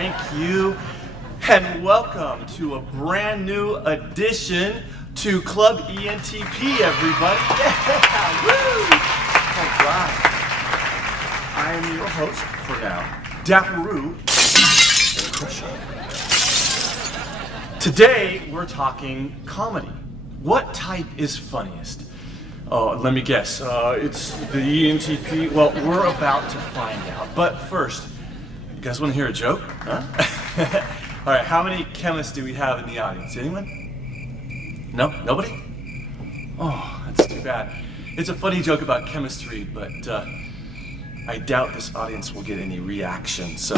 thank you. And welcome to a brand new addition to Club ENTP, everybody. Yeah, woo! All right. I am your host for now, Dapperoo and Crusher. Today, we're talking comedy. What type is funniest? Oh, let me guess. It's the ENTP. Well, we're about to find out. But first, you guys want to hear a joke? Huh? All right, how many chemists do we have in the audience? Anyone? No? Nobody? Oh, that's too bad. It's a funny joke about chemistry, but I doubt this audience will get any reaction, so...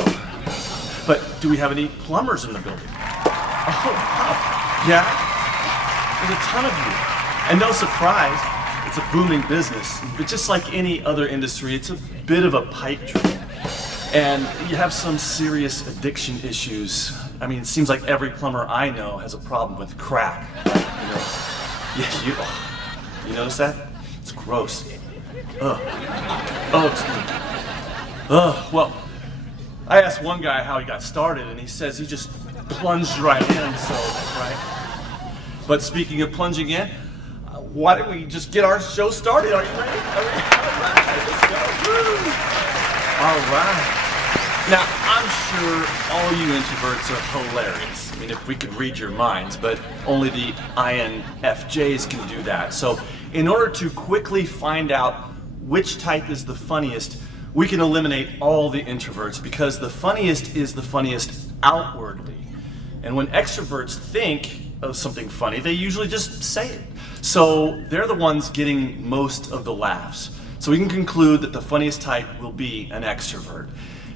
But do we have any plumbers in the building? Oh, wow. Yeah? There's a ton of you. And no surprise, it's a booming business, but just like any other industry, it's a bit of a pipe dream. And you have some serious addiction issues. I mean, it seems like every plumber I know has a problem with crack. You notice that? It's gross. Ugh. Oh, excuse me. Ugh, well, I asked one guy how he got started, and he says he just plunged right in, so, right? But speaking of plunging in, why don't we just get our show started? Are you ready? All right, let's go. Woo. All right. Now, I'm sure all you introverts are hilarious. I mean, if we could read your minds, but only the INFJs can do that. So, in order to quickly find out which type is the funniest, we can eliminate all the introverts because the funniest is the funniest outwardly. And when extroverts think of something funny, they usually just say it. So they're the ones getting most of the laughs. So we can conclude that the funniest type will be an extrovert.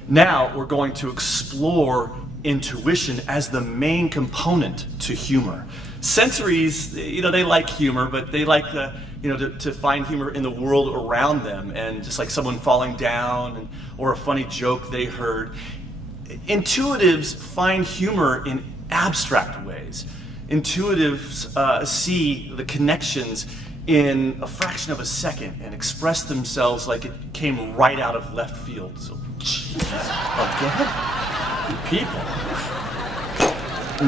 Now we're going to explore intuition as the main component to humor. Sensories, they like humor, but they like to find humor in the world around them, and just like someone falling down or a funny joke they heard. Intuitives find humor in abstract ways. Intuitives see the connections in a fraction of a second and express themselves like it came right out of left field. So, again, people.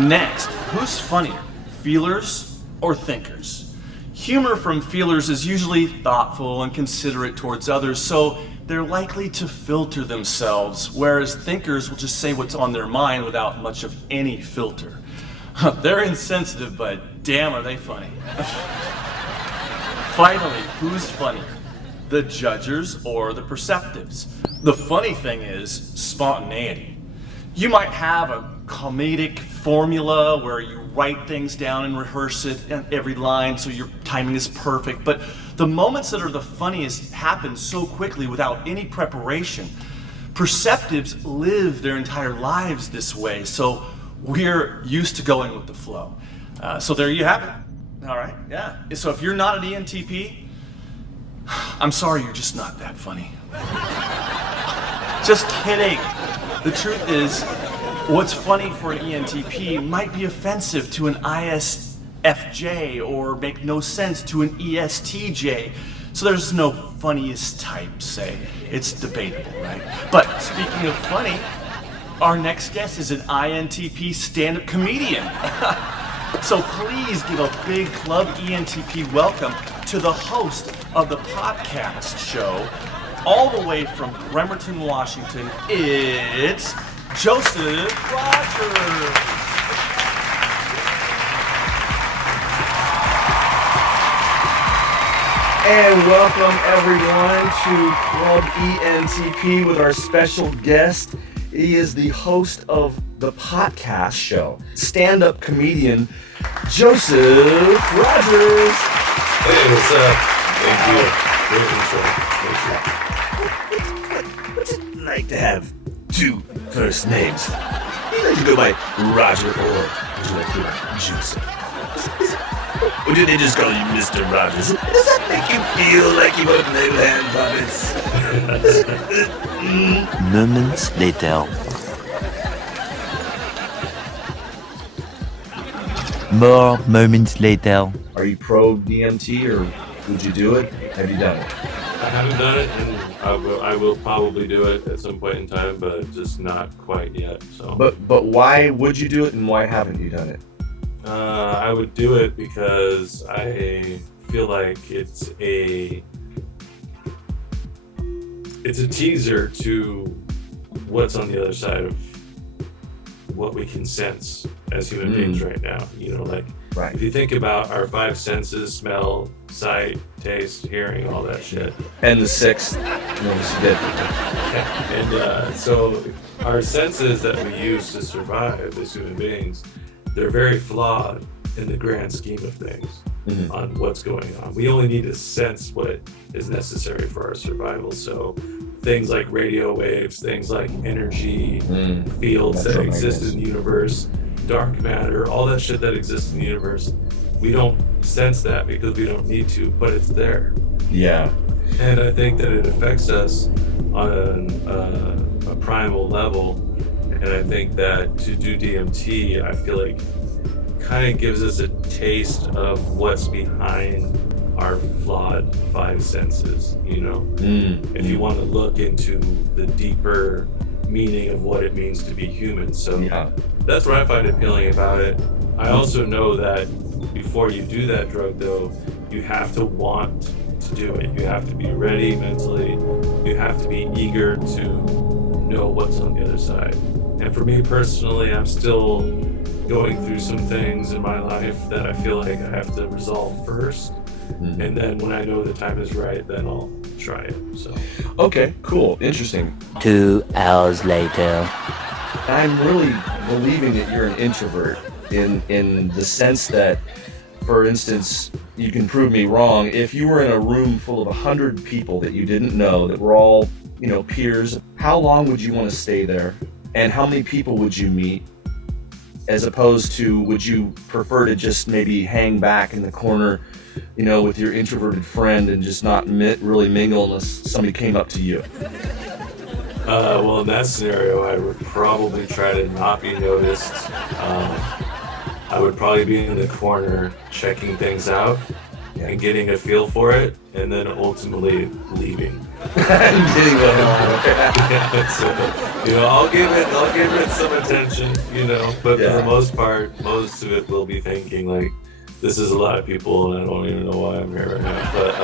Next, who's funnier, feelers or thinkers? Humor from feelers is usually thoughtful and considerate towards others, so they're likely to filter themselves, whereas thinkers will just say what's on their mind without much of any filter. They're insensitive, but damn are they funny. Finally, who's funnier? The judgers or the perceptives? The funny thing is spontaneity. You might have a comedic formula where you write things down and rehearse it in every line so your timing is perfect, but the moments that are the funniest happen so quickly without any preparation. Perceptives live their entire lives this way, so we're used to going with the flow. So there you have it. All right, yeah. So if you're not an ENTP, I'm sorry, you're just not that funny. Just kidding. The truth is, what's funny for an ENTP might be offensive to an ISFJ or make no sense to an ESTJ. So there's no funniest type, say. It's debatable, right? But speaking of funny, our next guest is an INTP stand-up comedian. So please give a big Club ENTP welcome to the host of the podcast show, all the way from Bremerton, Washington. It's Joseph Rogers. And welcome everyone to Club ENTP with our special guest. He is the host of the podcast show, stand-up comedian Joseph Rogers. Hey, what's up? Thank you. What's it like to have two first names? You like to go by Roger, or would you like to go by Joseph? Or do they just call you Mr. Rogers? Does that make you feel like you both know hand puppets? Moments later. More moments later. Are you pro DMT, or would you do it? Have you done it? I haven't done it, and I will probably do it at some point in time, but just not quite yet. So. But why would you do it, and why haven't you done it? I would do it because I feel like it's a teaser to what's on the other side of what we can sense as human beings right now. You know, like Right. if you think about our five senses, smell, sight, taste, hearing, all that shit. And the sixth, most significant. And so our senses that we use to survive as human beings, they're very flawed in the grand scheme of things on what's going on. We only need to sense what is necessary for our survival. So things like radio waves, things like energy fields that exist in the universe, dark matter, all that shit that exists in the universe, we don't sense that because we don't need to, but it's there. Yeah. And I think that it affects us on a primal level. And I think that to do DMT, I feel like kind of gives us a taste of what's behind our flawed five senses, you know? If you want to look into the deeper meaning of what it means to be human. So that's what I find appealing about it. I also know that before you do that drug, though, you have to want to do it. You have to be ready mentally. You have to be eager to know what's on the other side. And for me personally, I'm still going through some things in my life that I feel like I have to resolve first. And then when I know the time is right, then I'll try it. So. Okay, cool, interesting. 2 hours later. I'm really believing that you're an introvert in the sense that, for instance, you can prove me wrong. If you were in a room full of 100 people that you didn't know, that were all, you know, peers, how long would you want to stay there? And how many people would you meet? As opposed to, would you prefer to just maybe hang back in the corner, you know, with your introverted friend and just not really mingle unless somebody came up to you? Well, in that scenario, I would probably try to not be noticed. I would probably be in the corner checking things out and getting a feel for it, and then ultimately leaving. Getting the hell out of Yeah, so, you know, I'll give it some attention, you know, but for the most part, most of it will be thinking like, this is a lot of people, and I don't even know why I'm here right now. But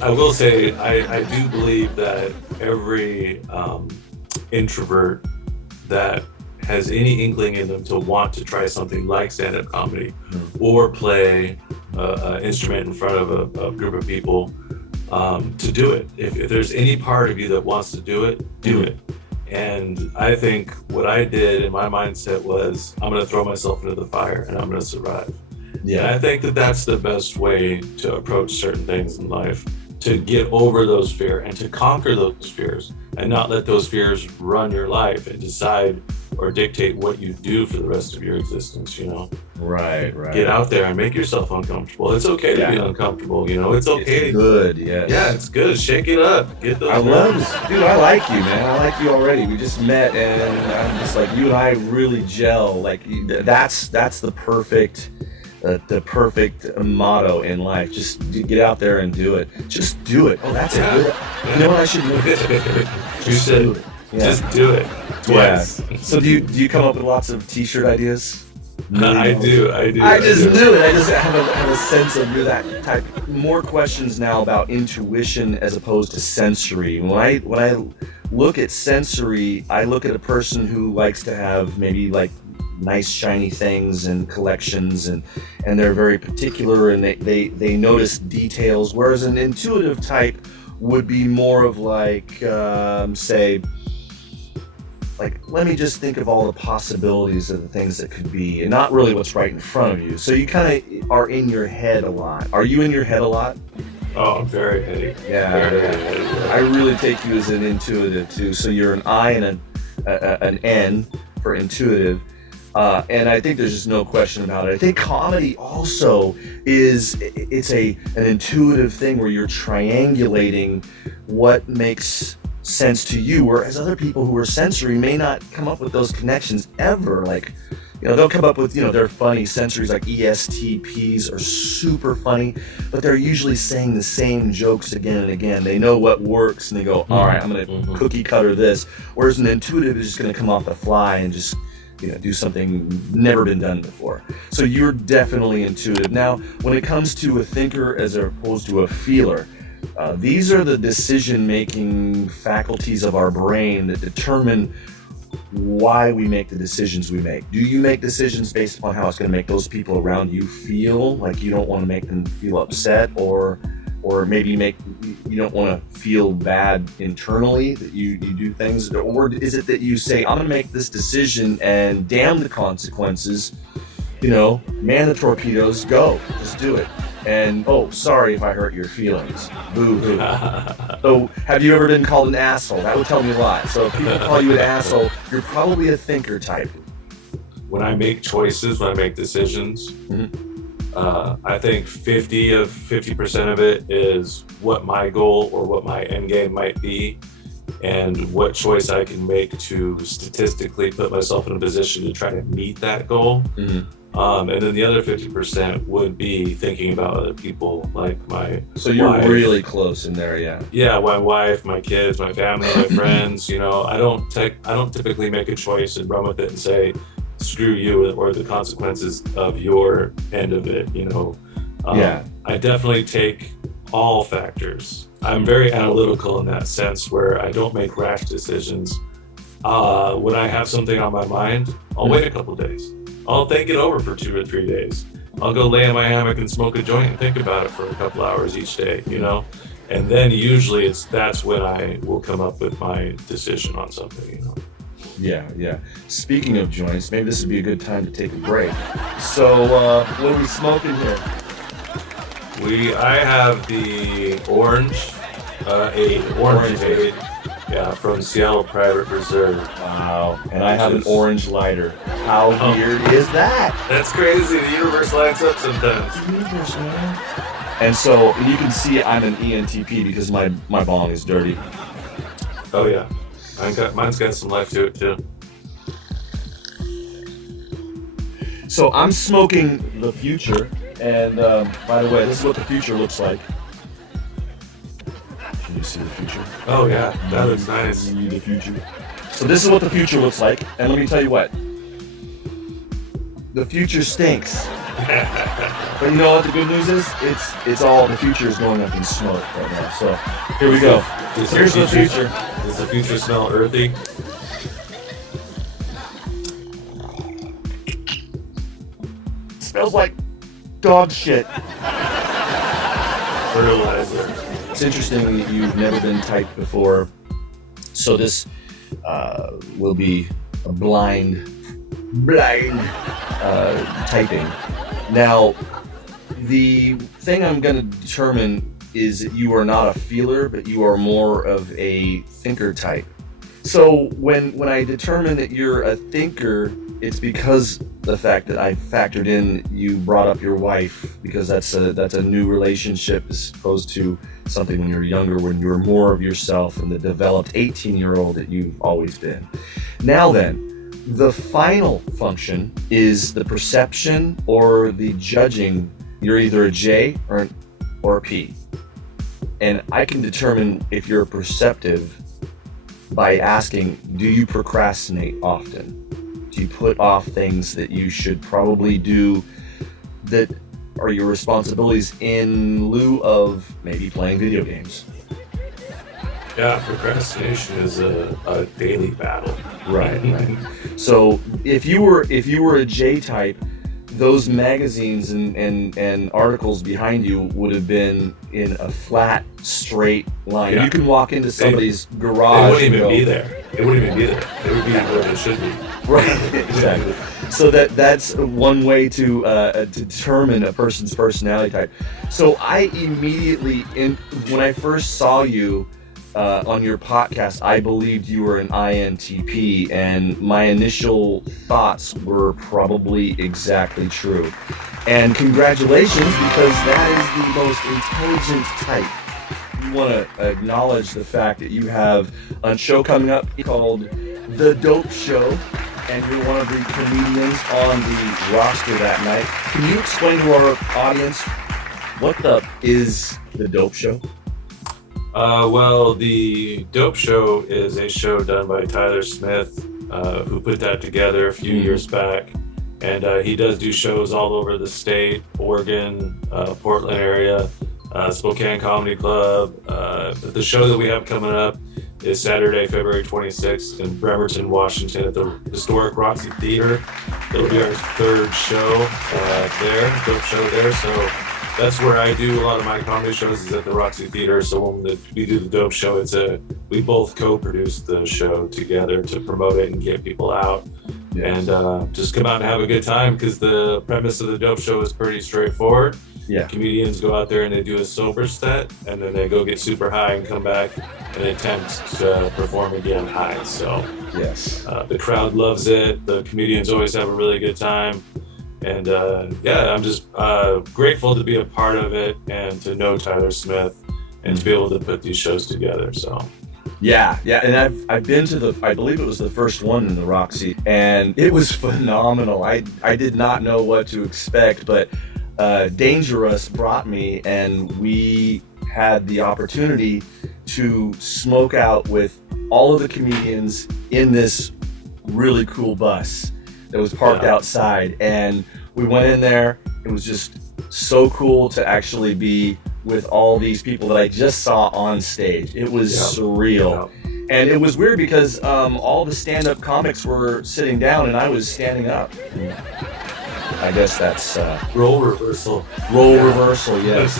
I will say, I do believe that every introvert that has any inkling in them to want to try something like stand-up comedy or play an instrument in front of a group of people, to do it. If there's any part of you that wants to do it, do it. And I think what I did in my mindset was, I'm going to throw myself into the fire and I'm going to survive. And I think that that's the best way to approach certain things in life, to get over those fears and to conquer those fears and not let those fears run your life and decide or dictate what you do for the rest of your existence, you know? Right. Get out there and make yourself uncomfortable. It's okay to be uncomfortable, you know? It's okay. It's good, yes. Yeah, it's good. Shake it up. Get those. I love this. Dude, I like you, man. I like you already. We just met, and I'm just like, you and I really gel. Like, that's the perfect motto in life. Just get out there and do it. Just do it. Oh, that's a good. You know what I should do? You said, just do it. Twice. Yeah. So do you come up with lots of t-shirt ideas? I do. I just do it. I just have a sense of you're that type. More questions now about intuition as opposed to sensory. When I look at sensory, I look at a person who likes to have maybe like nice shiny things and collections, and they're very particular, and they notice details, whereas an intuitive type would be more of like, say, like, let me just think of all the possibilities of the things that could be, and not really what's right in front of you. So you kind of are in your head a lot. Are you in your head a lot? Oh, I'm very heady. Yeah, very heady. I really take you as an intuitive too. So you're an I and an N for intuitive. And I think there's just no question about it. I think comedy also it's an intuitive thing where you're triangulating what makes sense to you, whereas other people who are sensory may not come up with those connections ever. Like, they'll come up with, they're funny sensories like ESTPs are super funny, but they're usually saying the same jokes again and again. They know what works and they go, all right, I'm going to cookie cutter this. Whereas an intuitive is just going to come off the fly and just, do something never been done before. So you're definitely intuitive. Now, when it comes to a thinker as opposed to a feeler, these are the decision-making faculties of our brain that determine why we make the decisions we make. Do you make decisions based upon how it's going to make those people around you feel, like you don't want to make them feel upset, or maybe you don't want to feel bad internally that you do things, or is it that you say, I'm going to make this decision and damn the consequences, man the torpedoes, go, just do it. And, oh, sorry if I hurt your feelings. Boo-hoo. So, have you ever been called an asshole? That would tell me a lot. So, if people call you an asshole, you're probably a thinker type. When I make choices, when I make decisions, I think 50% of it is what my goal or what my end game might be, and what choice I can make to statistically put myself in a position to try to meet that goal. And then the other 50% would be thinking about other people, like my So you're wife. really close in there, yeah. Yeah, my wife, my kids, my family, my friends. I don't typically make a choice and run with it and say, screw you or the consequences of your end of it. Yeah. I definitely take all factors. I'm very analytical in that sense, where I don't make rash decisions. When I have something on my mind, I'll wait a couple days. I'll think it over for 2 or 3 days. I'll go lay in my hammock and smoke a joint and think about it for a couple hours each day, And then usually that's when I will come up with my decision on something, Yeah. Speaking of joints, maybe this would be a good time to take a break. So, what are we smoking here? I have the orange Aid, yeah, from Seattle Private Reserve. Wow. And I have an orange lighter. How weird is that? That's crazy. The universe lines up sometimes. And so you can see I'm an ENTP because my bong is dirty. Oh yeah, mine's got some life to it too. So I'm smoking the future, and by the way, this is what the future looks like. Can you see the future? Oh yeah, that looks nice. See the future. So this is what the future looks like, and let me tell you what. The future stinks. But you know what the good news is? It's all, the future is going up in smoke right now. So here we go. Here's the future. Does the future smell earthy? Smells like dog shit. Fertilizer. It's interesting that you've never been typed before. So this will be a blind typing. Now, the thing I'm going to determine is that you are not a feeler, but you are more of a thinker type. So when I determine that you're a thinker, it's because the fact that I factored in, you brought up your wife, because that's a new relationship as opposed to something when you're younger, when you're more of yourself and the developed 18-year-old that you've always been. Now then, the final function is the perception or the judging. You're either a J or a P. And I can determine if you're perceptive by asking, do you procrastinate often? Do you put off things that you should probably do that are your responsibilities in lieu of maybe playing video games? Yeah, procrastination is a daily battle. Right. So if you were a J type, those magazines and articles behind you would have been in a flat, straight line. Yeah. You can walk into somebody's garage. They wouldn't even be there. They wouldn't even be there. They would be where they should be. Right, exactly. So that's one way to determine a person's personality type. So I immediately, when I first saw you on your podcast, I believed you were an INTP, and my initial thoughts were probably exactly true. And congratulations, because that is the most intelligent type. You want to acknowledge the fact that you have a show coming up called The Dope Show. and you're one of the comedians on the roster that night. Can you explain to our audience what the is the Dope Show? Well, the Dope Show is a show done by Tyler Smith, who put that together a few years back. And he does do shows all over the state, Oregon, Portland area, Spokane Comedy Club. But the show that we have coming up is Saturday, February 26th in Bremerton, Washington at the historic Roxy Theater. It'll be our third show there, Dope Show there. So that's where I do a lot of my comedy shows, is at the Roxy Theater. So when we do the Dope Show, we both co-produce the show together to promote it and get people out. Yes. And just come out and have a good time, because the premise of the Dope Show is pretty straightforward. Yeah. Comedians go out there and they do a sober set, and then they go get super high and come back and attempt to perform again high. So yes, the crowd loves it. The comedians always have a really good time. And I'm just grateful to be a part of it and to know Tyler Smith and to be able to put these shows together. So yeah, and I've been to I believe it was the first one in the Roxy, and it was phenomenal. I did not know what to expect, but Dangerous brought me, and we had the opportunity to smoke out with all of the comedians in this really cool bus that was parked outside, and we went in there. It was just so cool to actually be with all these people that I just saw on stage. It was surreal. And it was weird because all the stand-up comics were sitting down and I was standing up. And I guess that's role reversal. Reversal, yes.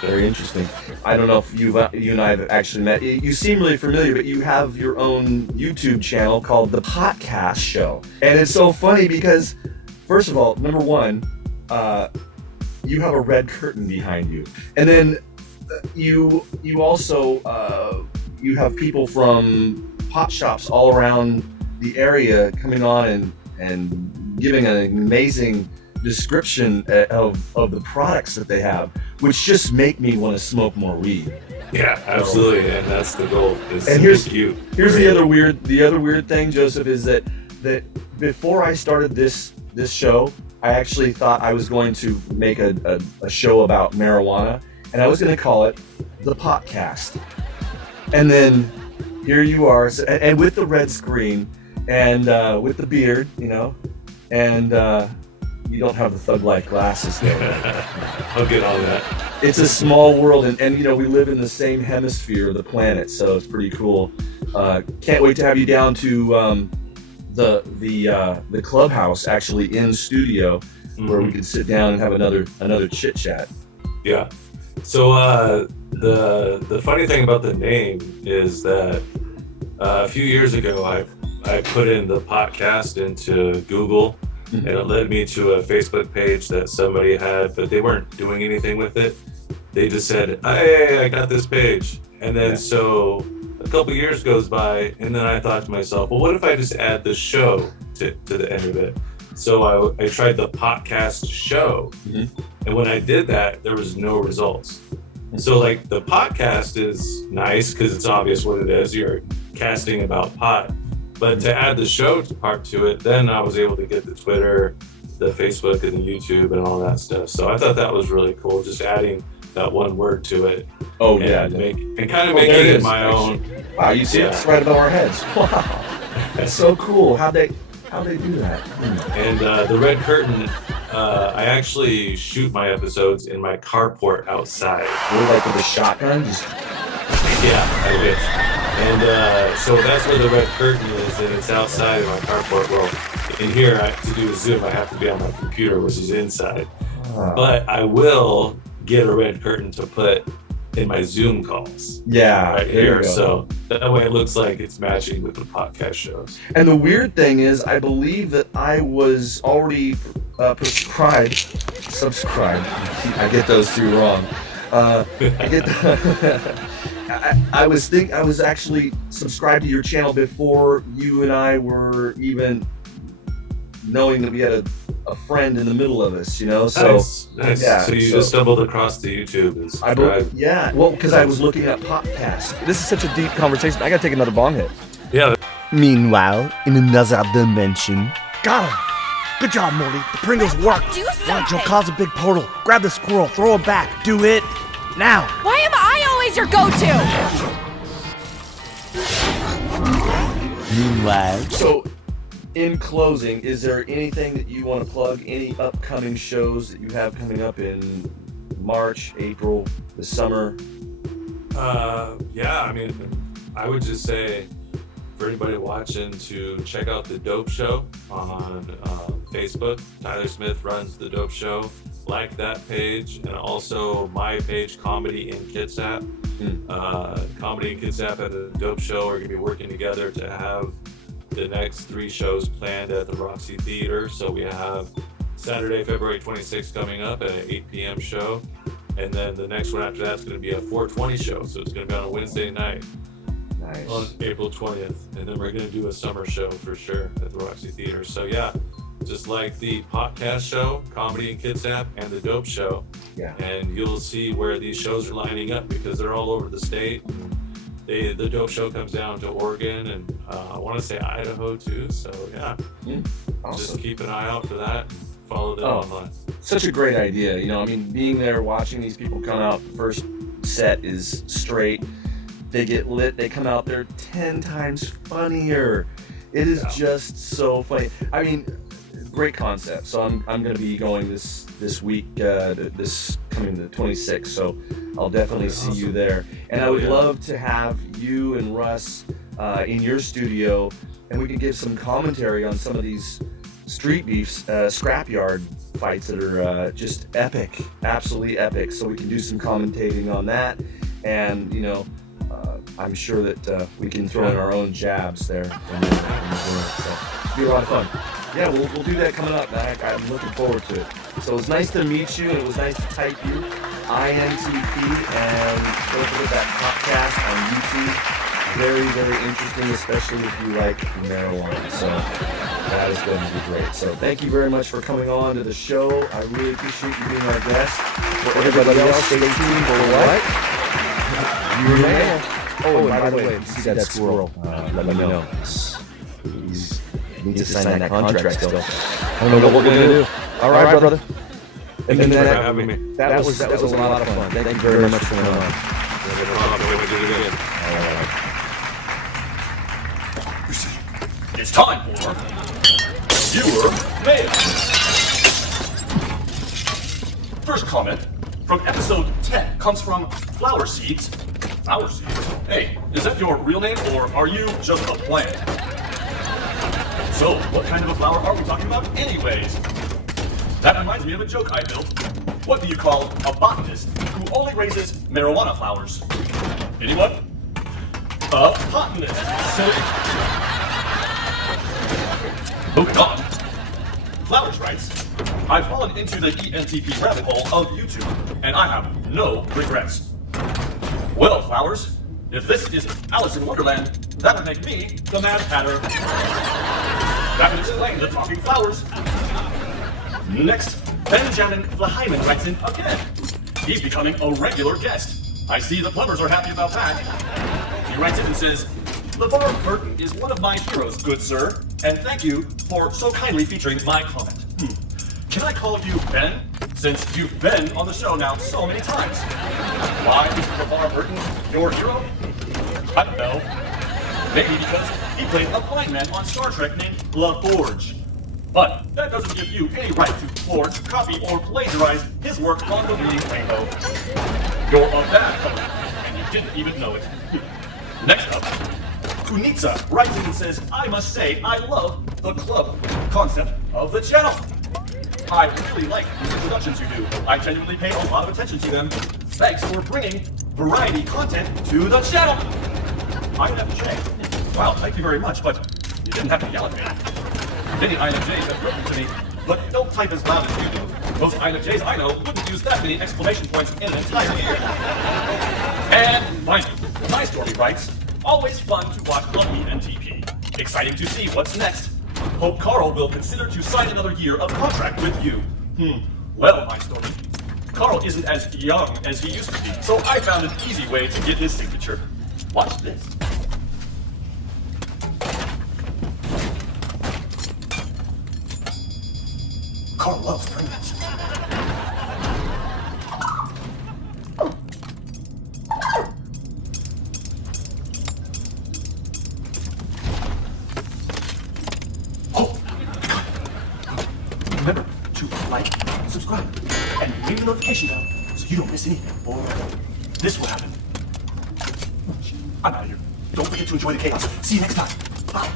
Very interesting. I don't know if you and I have actually met. You seem really familiar, but you have your own YouTube channel called The Podcast Show. And it's so funny because, first of all, number one, you have a red curtain behind you. And then you also, you have people from pot shops all around the area coming on and giving an amazing description of the products that they have, which just make me want to smoke more weed. Yeah, absolutely, and that's the goal. And here's the other weird thing, Joseph, is that before I started this show, I actually thought I was going to make a show about marijuana, and I was going to call it The Podcast. And then here you are, and with the red screen, and with the beard, and you don't have the Thug Life glasses though. I'll get on that. It's a small world, and we live in the same hemisphere of the planet, so it's pretty cool. Can't wait to have you down to the clubhouse, actually in studio, where we can sit down and have another chit chat. Yeah. So the funny thing about the name is that a few years ago I put in the podcast into Google, and it led me to a Facebook page that somebody had, but they weren't doing anything with it. They just said, "Hey, I got this page," and then so a couple years goes by, and then I thought to myself, well, what if I just add the show to the end of it? So I tried the podcast show, and when I did that, there was no results. So like the podcast is nice because it's obvious what it is. You're casting about pot, but to add the show part to it, then I was able to get the Twitter, the Facebook, and the YouTube, and all that stuff. So I thought that was really cool, just adding that one word to it. Oh, and making it my own. Wow, you see it's right above our heads. Wow, that's so cool. How'd they do that? And the red curtain, I actually shoot my episodes in my carport outside. You're like with a shotgun? Yeah, I wish. And so that's where the red curtain is, and it's outside of my carport. Well, in here, to do a Zoom, I have to be on my computer, which is inside. But I will get a red curtain to put in my Zoom calls. Yeah, right here. So that way it looks like it's matching with the podcast shows. And the weird thing is, I believe that I was already subscribed. I get those two wrong. I was actually subscribed to your channel before you and I were even knowing that we had a friend in the middle of us, So nice. Yeah, so you just stumbled across the YouTube and subscribed. Well, because I was looking at podcast. This is such a deep conversation. I gotta take another bong hit. Yeah. Meanwhile, in another dimension. Got him! Good job, Morty. The Pringles worked. Do Right, Joe, something! cause a big portal. Grab the squirrel, throw him back. Do it now. Why am I always your go-to? Meanwhile, So, in closing, is there anything that you want to plug? Any upcoming shows that you have coming up in March, April, the summer? Yeah, I mean, I would just say for anybody watching to check out The Dope Show on Facebook. Tyler Smith runs The Dope Show. Like that page, and also my page, Comedy in Kitsap. Comedy in Kitsap and The Dope Show are going to be working together to have the next 3 shows planned at the Roxy Theater. So we have Saturday, February 26th coming up at an 8 p.m. show. And then the next one after that's going to be a 420 show. So it's going to be on a Wednesday night Nice. on April 20th. And then we're going to do a summer show for sure at the Roxy Theater. So yeah, just like the podcast show, Comedy in Kitsap, and The Dope Show. Yeah. And you'll see where these shows are lining up because they're all over the state. The Dope Show comes down to Oregon and I want to say Idaho too. So yeah, Awesome. just keep an eye out for that. And follow them Oh. online. Such a great idea. You know, I mean, being there, watching these people come out, the first set is straight. They get lit. They come out there 10 times funnier. It is just so funny. I mean, great concept. So I'm going to be going this week, this coming the 26th. So I'll definitely see you there. And I would love to have you and Russ in your studio, and we can give some commentary on some of these street beefs, scrapyard fights that are just epic, absolutely epic. So we can do some commentating on that, and you know, I'm sure that we can throw in our own jabs there. So it'll be a lot of fun. Yeah, we'll do that coming up. I'm looking forward to it. So it was nice to meet you, and it was nice to type you, INTP, and don't forget that podcast on YouTube. Very, very interesting, especially if you like marijuana. So that is going to be great. So thank you very much for coming on to the show. I really appreciate you being our guest. For everybody else, stay tuned for what? Your mail. Oh, and by the way, if you see that squirrel, let me know. We need to sign that contract still. I don't know what we're going to do. All right, brother. And Thank you for that having me. was a lot of fun. Thank you very much for coming on. It's time for Viewer Mail. First comment from episode 10 comes from Flower Seeds. Flower Seeds? Hey, is that your real name or are you just a plant? So, what kind of a flower are we talking about anyways? That reminds me of a joke I built. What do you call a botanist who only raises marijuana flowers? Anyone? A botanist. Silly. Moving on. Flowers writes, I've fallen into the ENTP rabbit hole of YouTube, and I have no regrets. Well, Flowers, if this is Alice in Wonderland, that would make me the Mad Hatter. That would explain the talking flowers. Next, Benjamin Flahyman writes in again. He's becoming a regular guest. I see the plumbers are happy about that. He writes in and says, LeVar Burton is one of my heroes, good sir, and thank you for so kindly featuring my comment. Can I call you Ben? Since you've been on the show now so many times. Why is LeVar Burton your hero? I don't know. Maybe because he played a blind man on Star Trek named LaForge. But that doesn't give you any right to forge, copy, or plagiarize his work on the Reading Rainbow. You're a bad poet, and you didn't even know it. Next up, Kunitsa writes in and says, I must say I love the club concept of the channel. I really like the introductions you do. I genuinely pay a lot of attention to them. Thanks for bringing variety content to the channel. INFJ. Wow, thank you very much, but you didn't have to yell at me. Many INFJs have written to me, but don't type as loud as you do. Most INFJs I know wouldn't use that many exclamation points in an entire year. And finally, my story writes, always fun to watch on ENTP. Exciting to see what's next. Hope Carl will consider to sign another year of contract with you. Well, my story. Carl isn't as young as he used to be, so I found an easy way to get his signature. Watch this. Carl loves Pringles. Oh, remember to like, subscribe, and ring the notification bell so you don't miss anything, or this will happen. I'm out of here. Don't forget to enjoy the chaos. See you next time. Bye.